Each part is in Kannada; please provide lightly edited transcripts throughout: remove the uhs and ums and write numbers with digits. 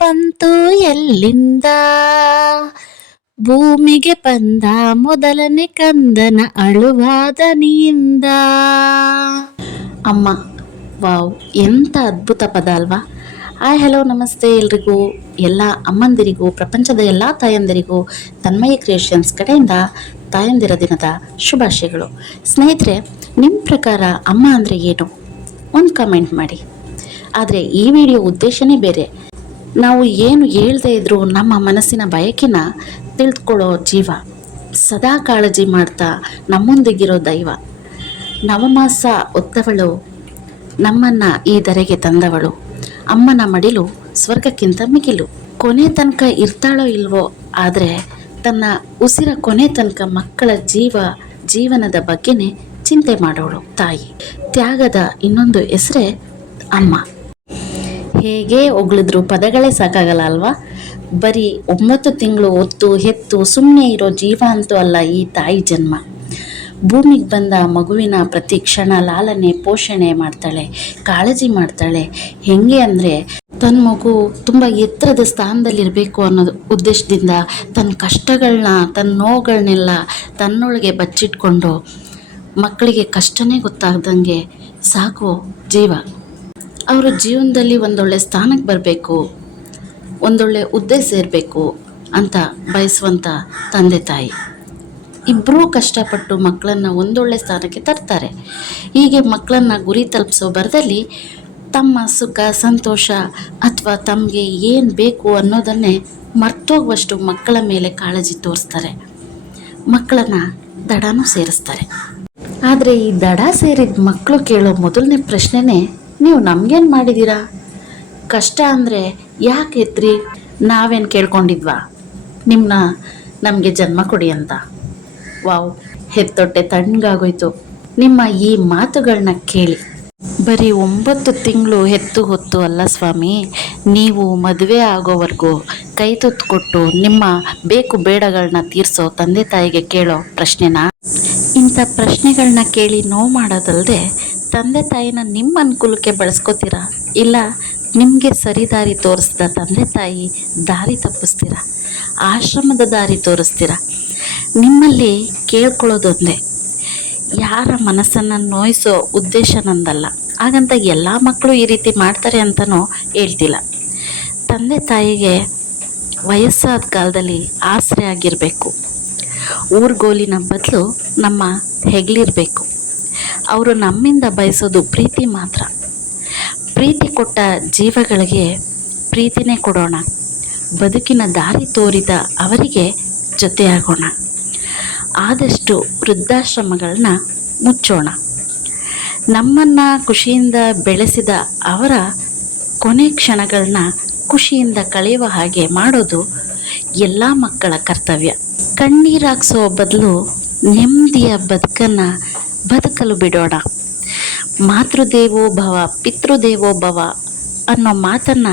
ಬಂತು ಎಲ್ಲಿಂದ ಭೂಮಿಗೆ ಬಂದ ಮೊದಲನೇ ಕಂದನ ಅಳುವಾದ ನೀಂದ. ಅಮ್ಮ, ವಾವ್, ಎಂಥ ಅದ್ಭುತ ಪದ ಅಲ್ವಾ. ಹಾಯ್, ಹಲೋ, ನಮಸ್ತೆ ಎಲ್ರಿಗೂ, ಎಲ್ಲ ಅಮ್ಮಂದಿರಿಗೂ, ಪ್ರಪಂಚದ ಎಲ್ಲ ತಾಯಂದಿರಿಗೂ ತನ್ಮಯ ಕ್ರಿಯೇಷನ್ಸ್ ಕಡೆಯಿಂದ ತಾಯಂದಿರ ದಿನದ ಶುಭಾಶಯಗಳು. ಸ್ನೇಹಿತರೆ, ನಿಮ್ಮ ಪ್ರಕಾರ ಅಮ್ಮ ಅಂದರೆ ಏನು? ಒಂದು ಕಮೆಂಟ್ ಮಾಡಿ. ಆದರೆ ಈ ವಿಡಿಯೋ ಉದ್ದೇಶನೇ ಬೇರೆ. ನಾವು ಏನು ಹೇಳ್ದೇ ಇದ್ರೂ ನಮ್ಮ ಮನಸ್ಸಿನ ಬಯಕೆನ ತಿಳಿದುಕೊಳ್ಳೋ ಜೀವ, ಸದಾ ಕಾಳಜಿ ಮಾಡ್ತಾ ನಮ್ಮೊಂದಿಗಿರೋ ದೈವ, ನವಮಾಸ ಹೊತ್ತವಳು, ನಮ್ಮನ್ನು ಈ ಧರೆಗೆ ತಂದವಳು, ಅಮ್ಮನ ಮಡಿಲು ಸ್ವರ್ಗಕ್ಕಿಂತ ಮಿಗಿಲು. ಕೊನೆ ತನಕ ಇರ್ತಾಳೋ ಇಲ್ವೋ, ಆದರೆ ತನ್ನ ಉಸಿರ ಕೊನೆ ತನಕ ಮಕ್ಕಳ ಜೀವನದ ಬಗ್ಗೆನೇ ಚಿಂತೆ ಮಾಡೋಳು ತಾಯಿ. ತ್ಯಾಗದ ಇನ್ನೊಂದು ಹೆಸರೇ ಅಮ್ಮ. ಹೇಗೆ ಹೊಗಳಿದ್ರು ಪದಗಳೇ ಸಾಕಾಗಲ್ಲ ಅಲ್ವಾ. ಬರೀ 9 ತಿಂಗಳು ಹೊತ್ತು ಹೆತ್ತು ಸುಮ್ಮನೆ ಇರೋ ಜೀವ ಅಂತೂ ಅಲ್ಲ ಈ ತಾಯಿ ಜನ್ಮ. ಭೂಮಿಗೆ ಬಂದ ಮಗುವಿನ ಪ್ರತಿ ಕ್ಷಣ ಲಾಲನೆ ಪೋಷಣೆ ಮಾಡ್ತಾಳೆ, ಕಾಳಜಿ ಮಾಡ್ತಾಳೆ. ಹೆಂಗೆ ಅಂದರೆ ತನ್ನ ಮಗು ತುಂಬ ಎತ್ತರದ ಸ್ಥಾನದಲ್ಲಿರಬೇಕು ಅನ್ನೋ ಉದ್ದೇಶದಿಂದ ತನ್ನ ಕಷ್ಟಗಳನ್ನ, ತನ್ನ ನೋವುಗಳನ್ನೆಲ್ಲ ತನ್ನೊಳಗೆ ಬಚ್ಚಿಟ್ಕೊಂಡು ಮಕ್ಕಳಿಗೆ ಕಷ್ಟನೇ ಗೊತ್ತಾಗ್ದಂಗೆ ಸಾಕೋ ಜೀವ. ಅವರ ಜೀವನದಲ್ಲಿ ಒಂದೊಳ್ಳೆ ಸ್ಥಾನಕ್ಕೆ ಬರಬೇಕು, ಒಂದೊಳ್ಳೆ ಹುದ್ದೆ ಸೇರಬೇಕು ಅಂತ ಬಯಸುವಂಥ ತಂದೆ ತಾಯಿ ಇಬ್ಬರೂ ಕಷ್ಟಪಟ್ಟು ಮಕ್ಕಳನ್ನು ಒಂದೊಳ್ಳೆ ಸ್ಥಾನಕ್ಕೆ ತರ್ತಾರೆ. ಹೀಗೆ ಮಕ್ಕಳನ್ನು ಗುರಿ ತಲುಪಿಸೋ ಬರದಲ್ಲಿ ತಮ್ಮ ಸುಖ ಸಂತೋಷ ಅಥವಾ ತಮಗೆ ಏನು ಬೇಕು ಅನ್ನೋದನ್ನೇ ಮರ್ತೋಗುವಷ್ಟು ಮಕ್ಕಳ ಮೇಲೆ ಕಾಳಜಿ ತೋರಿಸ್ತಾರೆ, ಮಕ್ಕಳನ್ನು ದಡನೂ ಸೇರಿಸ್ತಾರೆ. ಆದರೆ ಈ ದಡ ಸೇರಿದ ಮಕ್ಕಳು ಕೇಳೋ ಮೊದಲನೇ ಪ್ರಶ್ನೆನೇ, ನೀವು ನಮಗೇನು ಮಾಡಿದ್ದೀರಾ? ಕಷ್ಟ ಅಂದರೆ ಯಾಕೆ ಎತ್ರಿ? ನಾವೇನು ಕೇಳ್ಕೊಂಡಿದ್ವಾ ನಿಮ್ಮನ್ನ ನಮಗೆ ಜನ್ಮ ಕೊಡಿ ಅಂತ? ವಾವ್, ಹೆತ್ತೊಟ್ಟೆ ತಣ್ಣಗಾಗೋಯ್ತು ನಿಮ್ಮ ಈ ಮಾತುಗಳನ್ನ ಕೇಳಿ. ಬರೀ 9 ತಿಂಗಳು ಹೆತ್ತು ಹೊತ್ತು ಅಲ್ಲ ಸ್ವಾಮಿ, ನೀವು ಮದುವೆ ಆಗೋವರೆಗೂ ಕೈ ತುತ್ತು ಕೊಟ್ಟು ನಿಮ್ಮ ಬೇಕು ಬೇಡಗಳನ್ನ ತೀರಿಸೋ ತಂದೆ ತಾಯಿಗೆ ಕೇಳೋ ಪ್ರಶ್ನೆನಾ? ಇಂಥ ಪ್ರಶ್ನೆಗಳನ್ನ ಕೇಳಿ ನೋವು ಮಾಡೋದಲ್ಲದೆ ತಂದೆ ತಾಯಿನ ನಿಮ್ಮ ಅನುಕೂಲಕ್ಕೆ ಬಳಸ್ಕೋತೀರಾ, ಇಲ್ಲ ನಿಮಗೆ ಸರಿದಾರಿ ತೋರಿಸ್ದ ತಂದೆ ತಾಯಿ ದಾರಿ ತಪ್ಪಿಸ್ತೀರಾ, ಆಶ್ರಮದ ದಾರಿ ತೋರಿಸ್ತೀರಾ? ನಿಮ್ಮಲ್ಲಿ ಕೇಳ್ಕೊಳ್ಳೋದೊಂದೇ, ಯಾರ ಮನಸ್ಸನ್ನು ನೋಯಿಸೋ ಉದ್ದೇಶ ನಂದಲ್ಲ. ಹಾಗಂತ ಎಲ್ಲ ಮಕ್ಕಳು ಈ ರೀತಿ ಮಾಡ್ತಾರೆ ಅಂತಲೂ ಹೇಳ್ತಿಲ್ಲ. ತಂದೆ ತಾಯಿಗೆ ವಯಸ್ಸಾದ ಕಾಲದಲ್ಲಿ ಆಸರೆ ಆಗಿರಬೇಕು, ಊರ್ಗೋಲಿನ ಬದಲು ನಮ್ಮ ಹೆಗ್ಲಿರಬೇಕು. ಅವರು ನಮ್ಮಿಂದ ಬಯಸೋದು ಪ್ರೀತಿ ಮಾತ್ರ. ಪ್ರೀತಿ ಕೊಟ್ಟ ಜೀವಗಳಿಗೆ ಪ್ರೀತಿನೇ ಕೊಡೋಣ, ಬದುಕಿನ ದಾರಿ ತೋರಿದ ಅವರಿಗೆ ಜೊತೆಯಾಗೋಣ. ಆದಷ್ಟು ವೃದ್ಧಾಶ್ರಮಗಳನ್ನ ಮುಚ್ಚೋಣ. ನಮ್ಮನ್ನು ಖುಷಿಯಿಂದ ಬೆಳೆಸಿದ ಅವರ ಕೊನೆ ಕ್ಷಣಗಳನ್ನ ಖುಷಿಯಿಂದ ಕಳೆಯುವ ಹಾಗೆ ಮಾಡೋದು ಎಲ್ಲ ಮಕ್ಕಳ ಕರ್ತವ್ಯ. ಕಣ್ಣೀರಾಗಿಸೋ ಬದಲು ನೆಮ್ಮದಿಯ ಬದುಕನ್ನು ಬದುಕಲು ಬಿಡೋಣ. ಮಾತೃದೇವೋ ಭವ ಪಿತೃದೇವೋ ಭವ ಅನ್ನೋ ಮಾತನ್ನು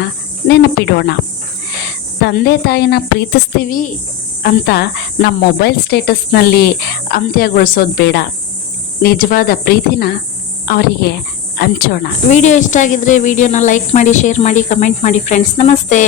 ನೆನಪಿಡೋಣ. ತಂದೆ ತಾಯಿನ ಪ್ರೀತಿಸ್ತೀವಿ ಅಂತ ನಮ್ಮ ಮೊಬೈಲ್ ಸ್ಟೇಟಸ್ನಲ್ಲಿ ಅಂತ್ಯಗೊಳಿಸೋದು ಬೇಡ. ನಿಜವಾದ ಪ್ರೀತಿನ ಅವರಿಗೆ ಹಂಚೋಣ. ವಿಡಿಯೋ ಇಷ್ಟ ಆಗಿದ್ರೆ ವಿಡಿಯೋನ ಲೈಕ್ ಮಾಡಿ, ಶೇರ್ ಮಾಡಿ, ಕಮೆಂಟ್ ಮಾಡಿ ಫ್ರೆಂಡ್ಸ್. ನಮಸ್ತೆ.